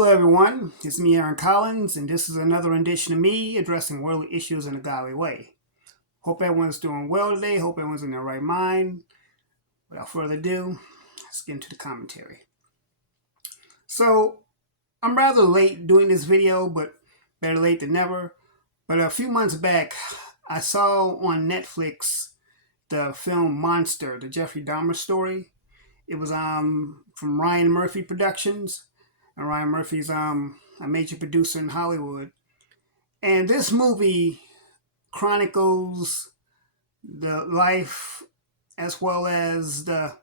Hello everyone, it's me Aaron Collins, and this is another rendition of me addressing worldly issues in a godly way. Hope everyone's doing well today, hope everyone's in their right mind. Without further ado, let's get into the commentary. So, I'm rather late doing this video, but better late than never. But a few months back, I saw on Netflix the film Monster, the Jeffrey Dahmer story. It was from Ryan Murphy Productions. And Ryan Murphy's a major producer in Hollywood. And this movie chronicles the life as well as the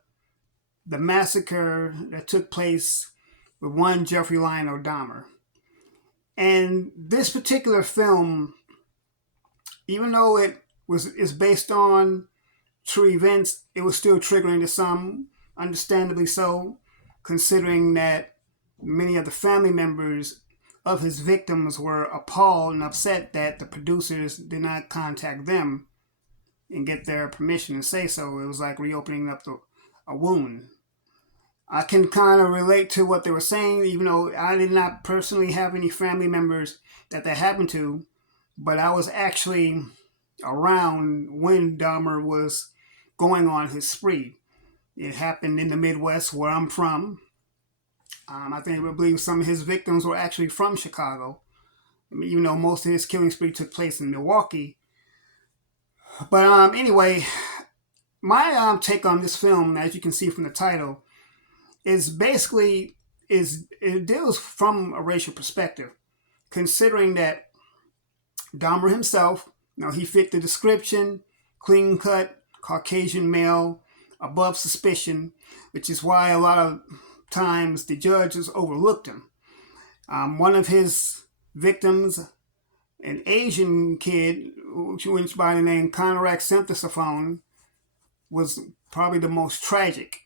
massacre that took place with one Jeffrey Lionel Dahmer. And this particular film, even though is based on true events, it was still triggering to some, understandably so, considering that many of the family members of his victims were appalled and upset that the producers did not contact them and get their permission to say so. It was like reopening up a wound. I can kind of relate to what they were saying, even though I did not personally have any family members that happened to, but I was actually around when Dahmer was going on his spree. It happened in the Midwest, where I'm from. I believe some of his victims were actually from Chicago. Even though most of his killing spree took place in Milwaukee. But anyway, my take on this film, as you can see from the title, is basically it deals from a racial perspective, considering that Dahmer himself, he fit the description, clean-cut, Caucasian male, above suspicion, which is why a lot of times the judges overlooked him. One of his victims, an Asian kid, which went by the name Conrad Synthosophone, was probably the most tragic.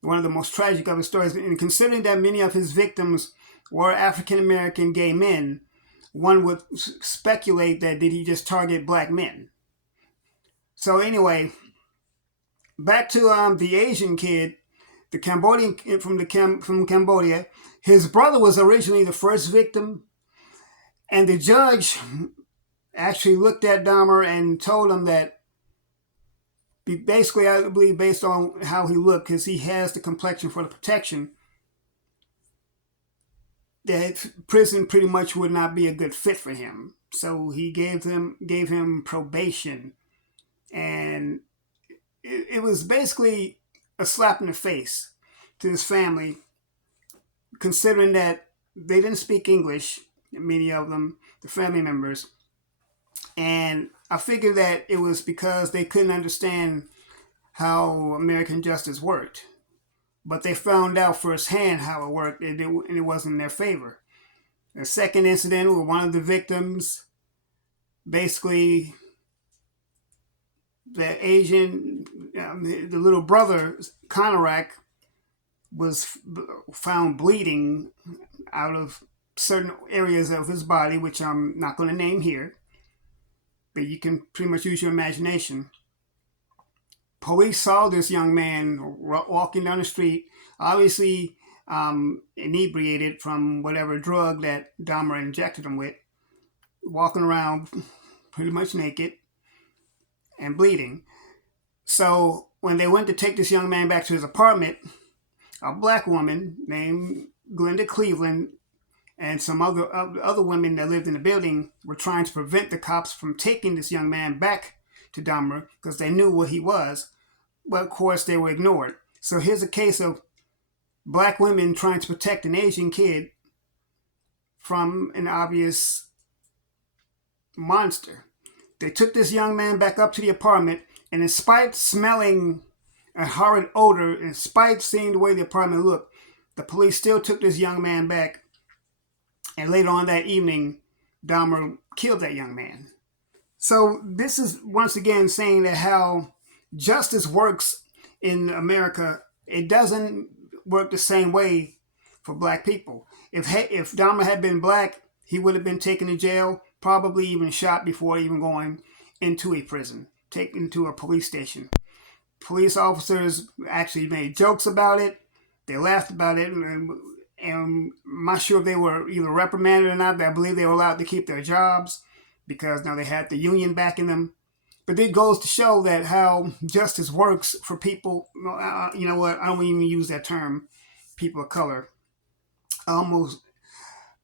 One of the most tragic of his stories. And considering that many of his victims were African American gay men, one would speculate that did he just target black men? So anyway, back to the Asian kid. The Cambodian from Cambodia. His brother was originally the first victim, and the judge actually looked at Dahmer and told him that, basically, I believe based on how he looked, because he has the complexion for the protection, that prison pretty much would not be a good fit for him. So he gave him probation, and it was basically a slap in the face to his family, considering that they didn't speak English, many of them, the family members. And I figured that it was because they couldn't understand how American justice worked. But they found out firsthand how it worked, and it wasn't in their favor. The second incident with one of the victims, basically the Asian, the little brother, Conrad, was found bleeding out of certain areas of his body, which I'm not going to name here, but you can pretty much use your imagination. Police saw this young man walking down the street, obviously inebriated from whatever drug that Dahmer injected him with, walking around pretty much naked and bleeding. So when they went to take this young man back to his apartment, a black woman named Glenda Cleveland and some other women that lived in the building were trying to prevent the cops from taking this young man back to Dahmer because they knew what he was. But of course, they were ignored. So here's a case of black women trying to protect an Asian kid from an obvious monster. They took this young man back up to the apartment, and in spite of smelling a horrid odor, in spite of seeing the way the apartment looked, the police still took this young man back. And later on that evening, Dahmer killed that young man. So this is once again saying that how justice works in America, it doesn't work the same way for black people. If Dahmer had been black, he would have been taken to jail, probably even shot before even going into a prison, taken to a police station. Police officers actually made jokes about it. They laughed about it, and and I'm not sure if they were either reprimanded or not, but I believe they were allowed to keep their jobs because now they had the union backing them. But it goes to show that how justice works for people. You know what? I don't even use that term, people of color. Almost,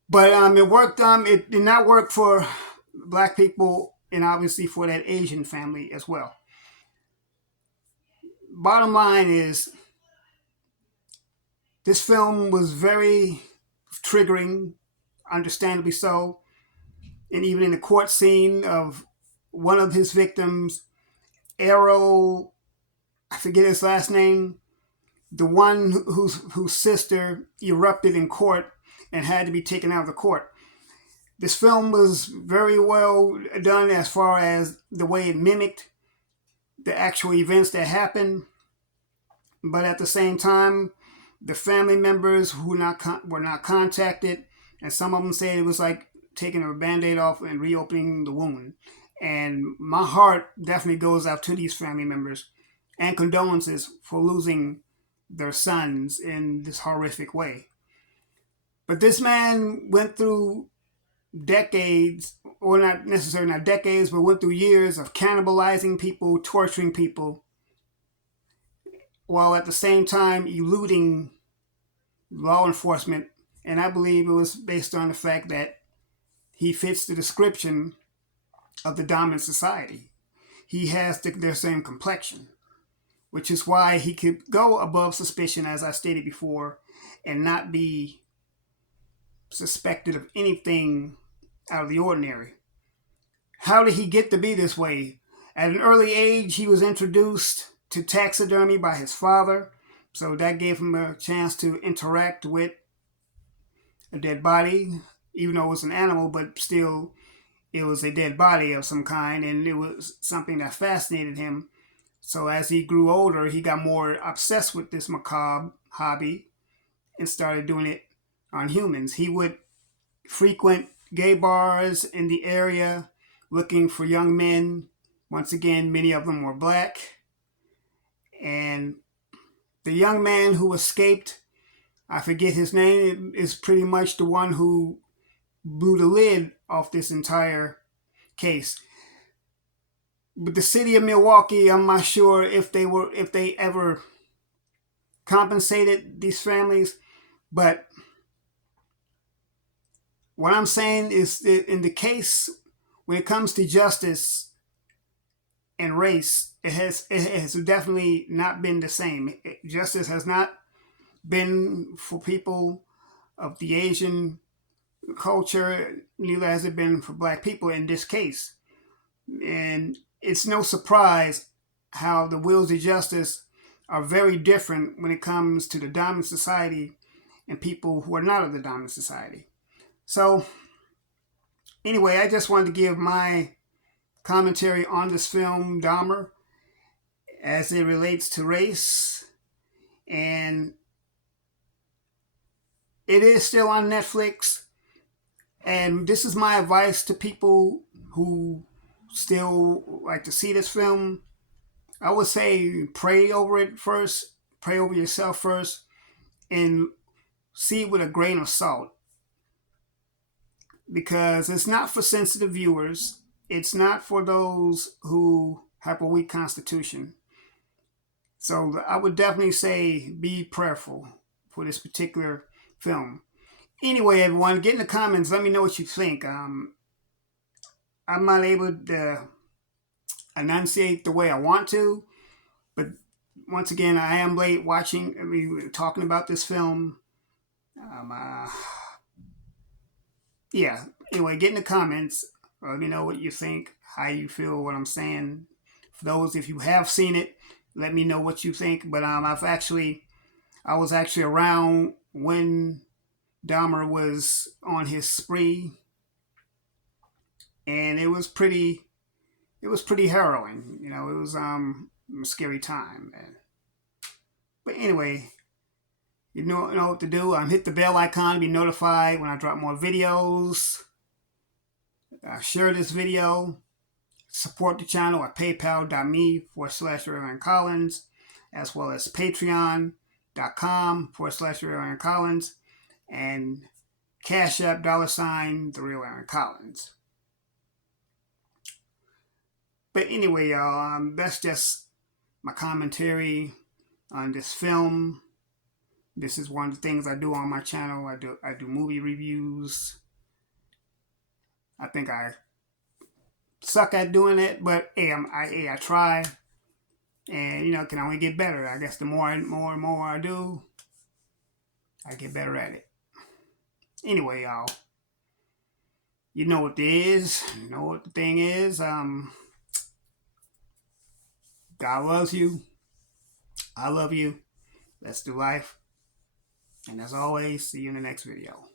but it worked. It did not work for black people, and obviously for that Asian family as well. Bottom line is, this film was very triggering, understandably so, and even in the court scene of one of his victims, Arrow, I forget his last name, the one whose sister erupted in court and had to be taken out of the court. This film was very well done as far as the way it mimicked the actual events that happened, but at the same time, the family members who were not contacted, and some of them said it was like taking a band-aid off and reopening the wound. And my heart definitely goes out to these family members, and condolences for losing their sons in this horrific way. But this man went through decades, or not necessarily not decades, but went through years of cannibalizing people, torturing people, while at the same time eluding law enforcement. And I believe it was based on the fact that he fits the description of the dominant society. He has their same complexion, which is why he could go above suspicion, as I stated before, and not be suspected of anything out of the ordinary. How did he get to be this way? At an early age, he was introduced to taxidermy by his father, so that gave him a chance to interact with a dead body, even though it was an animal, but still it was a dead body of some kind, and it was something that fascinated him. So as he grew older, he got more obsessed with this macabre hobby and started doing it on humans. He would frequent gay bars in the area looking for young men. Once again, many of them were black. And the young man who escaped, I forget his name, is pretty much the one who blew the lid off this entire case. But the city of Milwaukee, I'm not sure if they ever compensated these families, but what I'm saying is that in the case, when it comes to justice and race, it has definitely not been the same. Justice has not been for people of the Asian culture, neither has it been for black people in this case. And it's no surprise how the wheels of justice are very different when it comes to the dominant society and people who are not of the dominant society. So, anyway, I just wanted to give my commentary on this film, Dahmer, as it relates to race. And it is still on Netflix. And this is my advice to people who still like to see this film. I would say pray over it first, pray over yourself first, and see it with a grain of salt. Because it's not for sensitive viewers. It's not for those who have a weak constitution. So I would definitely say be prayerful for this particular film. Anyway, everyone, get in the comments. Let me know what you think. I'm not able to enunciate the way I want to, but once again, I am late talking about this film. Yeah. Anyway, get in the comments. Let me know what you think, how you feel, what I'm saying. For those, if you have seen it, let me know what you think. But I was actually around when Dahmer was on his spree, and it was pretty harrowing. You know, it was a scary time. But anyway, you know what to do. Hit the bell icon to be notified when I drop more videos. Share this video. Support the channel at paypal.me/Reverend Collins, as well as patreon.com/Reverend Collins. and Cash App $ The Real Aaron Collins. But anyway, y'all, that's just my commentary on this film. This is one of the things I do on my channel. I do movie reviews. I think I suck at doing it, but hey, I try, and can only get better. I guess the more and more I do, I get better at it. Anyway, y'all, you know what it is. You know what the thing is. God loves you. I love you. Let's do life. And as always, see you in the next video.